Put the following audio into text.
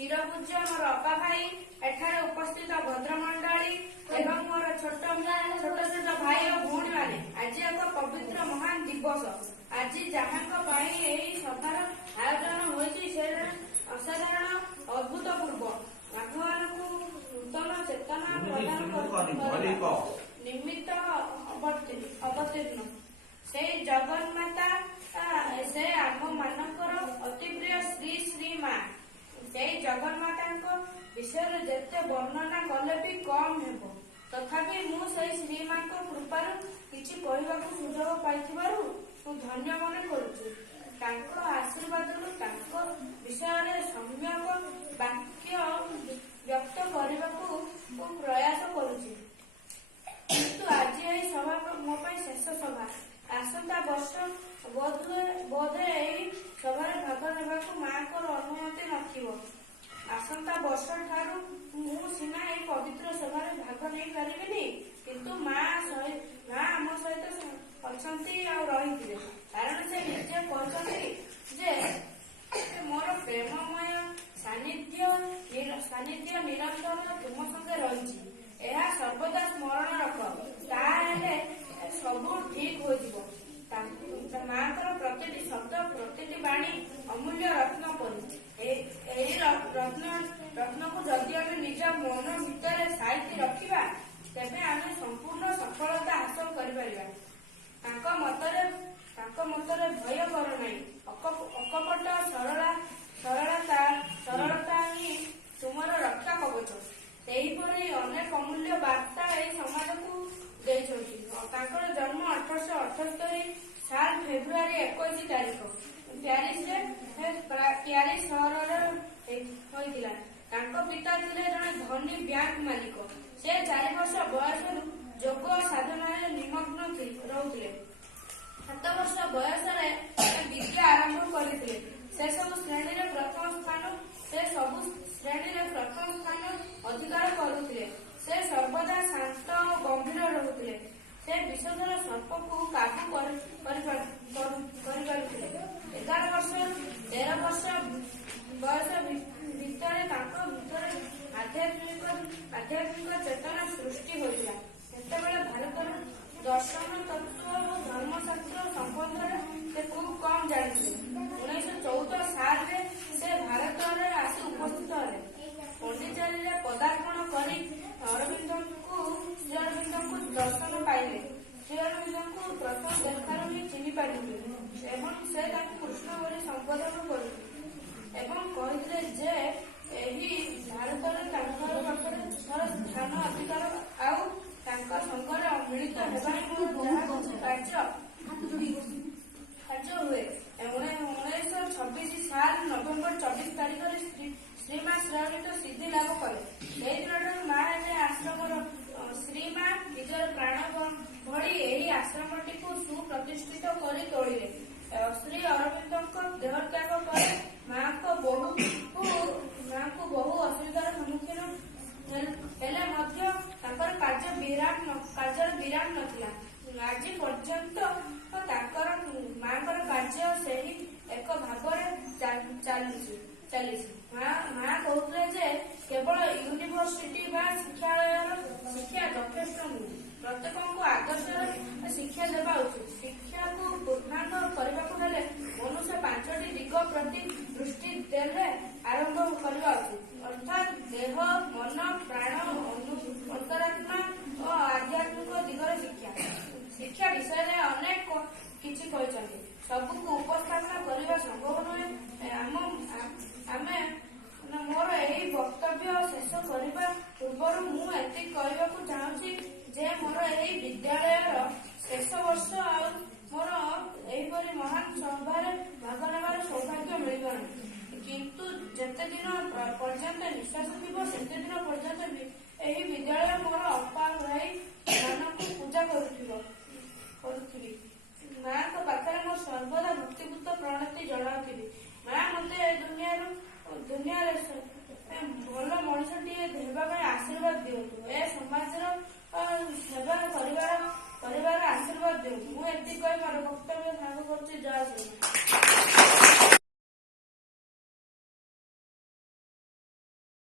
चिरपूज्य मोर अपा भाई एठारे उपस्थित भद्रमंडली एवं मोर छोट छोट भाई और भौणी माने आज एक पवित्र महान दिवस आज जहां सभार आयोजन होती असाधारण अभूतपूर्व आह्वान को नूतन चेतना प्रदान निमित्त अवतीर्ण से जगन्माता से आम मानकर अति प्रिय श्री श्री माँ से जगन्माता विषय जेते वर्णना कले भी कम हेब तथापि मु श्री माँ कृपार किछि कहबाकू सुजोग पाइथिबारु मु धन्य मन करुछि। तांको आशीर्वादरु तांको विषय सम्यक वाक्य व्यक्त करबाकू मु प्रयास करुछि किंतु आज एही सभा मो पई शेष सभा आसंता वर्ष बोधे एही सभार भाग नेबाकू माँकर अनुमति नथिबो। आसंता वर्ष ठारू मु सीना एही पवित्र सभार भाग नहीं पारिबिनी किंतु माँ आम सहित अछंती आ रहिथिले कारण से निजे कहछंती जे मोर प्रेममय सानिध्य निरंतर तुम संगे रहिछि एहा सर्वदा स्मरण रख ताहेले सबू ठीक हो जिवो। माँकर प्रतिटी शब्द प्रतिटी वाणी अमूल्य रत्न परी रत्न को जदि आम निज मन भितर साइति रखिबा तेबे आमे संपूर्ण सफलता हासिल करिपारिबा। तांको मतरे भय कर नाही अकपट सरलता ही तुमर रक्षा कवच सेहीपरि अनेक अमूल्य वार्ता एही समाज को देइछथि। तांकर जन्म 1878 साल फेब्रुआरी 21 तारिख प्यारिस सहर होइतिला। तांको पिता थिले जने धनी बैंक मालिक से 4 वर्ष बयस जोग साधना निमग्न रहुथिले। 7 वर्ष बयस विद्या आरंभ करथिले। से सब श्रेणी रे प्रथम स्थान अधिकार करुथिले। से सर्वदा शांत और गंभीर रहुथिले। से विषधर सर्प को काबू करिपारुथिले। 11 वर्ष 13 वर्ष बयस भितर तांको भितर आध्यात्मिक चेतना सृष्टि होइतिला। सेतेबेले भारतर दर्शन तत्व और धर्मशास्त्र संबंध से खूब कम जानिथिले। 1914 साल रे से भारत रे आसी उपस्थित हेले। पंडिचेरी रे पदार्पण करी श्री अरविंद को दर्शन पाइले। श्री अरविंद को प्रथम देखार ही चिन्ह पारिले एवं से कृष्ण बोली संबोधन करथिले एवं कहिथिले जे एही भारत रे तांकर पाखरे स्थान अधिकार आउ तांकर संगरे मिलित हेबाई कार्य हुए। 1926 साल नवेम्बर 24 तारिख श्रीमा श्रेणीत सिद्धि लाभ कले। माँ आश्रम श्रीमा निजर प्राण भली यही आश्रमटी को सुप्रतिष्ठित कर तोड़िले। श्री अरविंद देहत्याग पर माँ को बहु असुविधार सम्मुखीन हेले मध्य तांकर कार्य विराट नथिला। आज पर्यंत तांकर माँकर कार्य सही एक भाव चलीछि। माँ कहते जे केवल यूनिवर्सिटी बा शिक्षा यथेष्ट नुहे प्रत्येक को आदर्श शिक्षा देवा उचित। शिक्षा को पूर्णांग करने मनुष्य 5टी दिग प्रति दृष्टि देले आरंभ करवा उचित अर्थात देह मन प्राण अंतरात्मा और आध्यात्मिक दिगरे शिक्षा विषय में अनेक किछि कहछन्ति सबको उपस्थापन करने संभव नुहे। आमे मोर यही वक्तव्य शेष करने पूर्व मु एति कहबाकू चाहूछि जे मोर यही विद्यालय शेष वर्ष मोर एहीपरि महान सभार भाग नेबार सौभाग्य मिलिବ नहीं किंतु जेते दिन पर्यंत निश्वास थिबो सेते दिन पर्यंत एही विद्यालय मोर अपा भाई मानक पूजा करुथिबी। माँ को पाखरे मोर सर्वदा भक्तिपूत प्रणति जणाउथिबी। माँ मते दुनिया भल मनुष्यटीए हेबा आशीर्वाद दियंतु ए समाज सेवा परिवार आशीर्वाद दियंतु। मु एति कहि मोर वक्तव्य सांग करछि। जय श्री